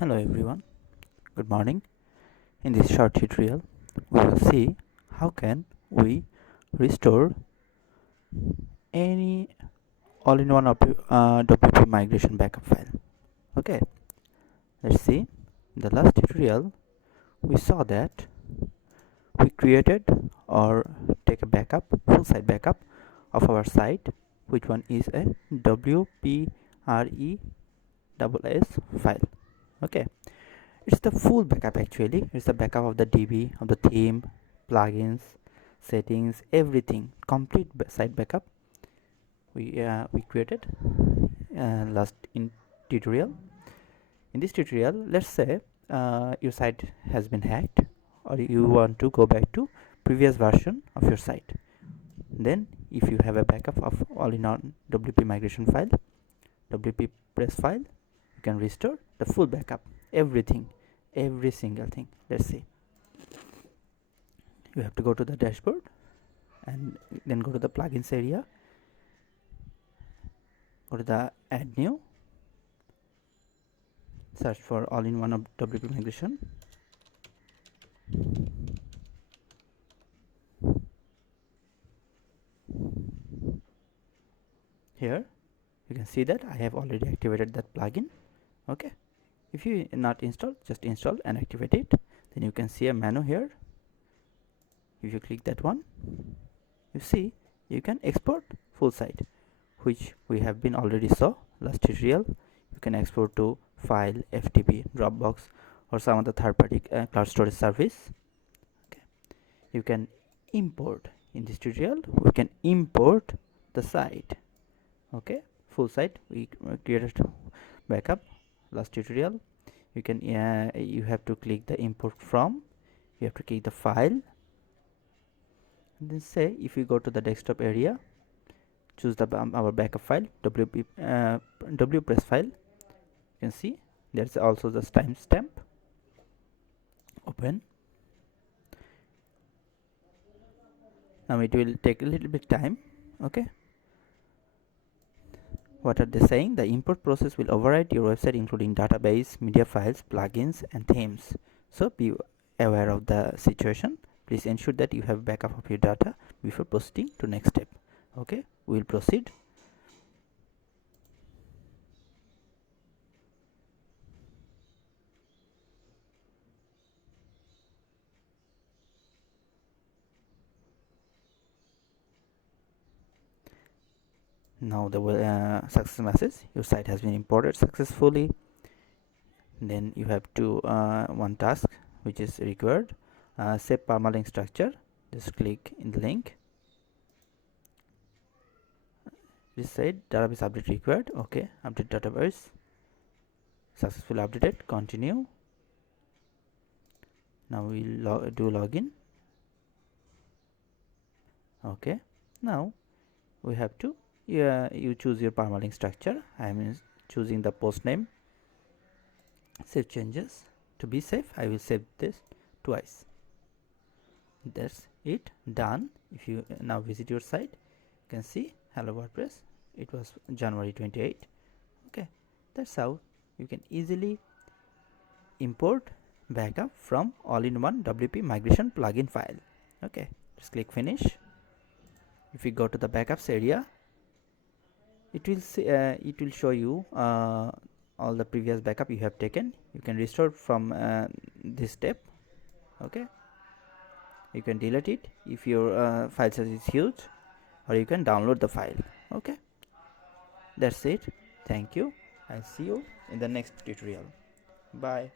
Hello everyone, good morning. In this short tutorial, we will see how can we restore any all-in-one WP migration backup file. Okay, let's see. In the last tutorial, we saw that we created or take a backup, full site backup of our site, which one is a WPRESS file. Okay, it's the full backup actually. It's the backup of the DB, of the theme, plugins, settings, everything. Complete site backup we created last in tutorial. In this tutorial, let's say your site has been hacked, or you want to go back to previous version of your site. Then, if you have a backup of all-in-one WP migration file, WP press file, you can restore the full backup, everything, every single thing. Let's see. You have to go to the dashboard and then go to the plugins area, go to the add new, search for all-in-one WP migration. Here you can see that I have already activated that plugin. Okay, if you not install, just install and activate it. Then you can see a menu here. If you click that one, you see you can export full site, which we have been already saw last tutorial. You can export to file, FTP, Dropbox, or some other third-party cloud storage service. Okay, you can import. In this tutorial, we can import the site. Okay, full site we created backup last tutorial. You can you have to click the import from. You have to click the file, and then say if you go to the desktop area, choose the our backup file, WPress file. You can see there's also the timestamp. Open. Now it will take a little bit time. Okay, what are they saying? The import process will override your website, including database, media files, plugins, and themes. So be aware of the situation. Please ensure that you have backup of your data before proceeding to next step. Okay, we will proceed. Now the success message, your site has been imported successfully. Then you have to one task which is required, save permalink structure. Just click in the link. This said database update required. Okay, update database, successfully updated. Continue. Now we'll do login. Okay, now we have to you choose your permalink structure. I am choosing the post name. Save changes. To be safe, I will save this twice. That's it, done. If you now visit your site, you can see hello WordPress. It was January 28. Okay, that's how you can easily import backup from all-in-one WP migration plugin file. Okay, just click finish. If you go to the backups area, it will show you all the previous backup you have taken. You can restore from this step. Okay, you can delete it if your file size is huge, or you can download the file. Okay, that's it. Thank you. I'll see you in the next tutorial. Bye.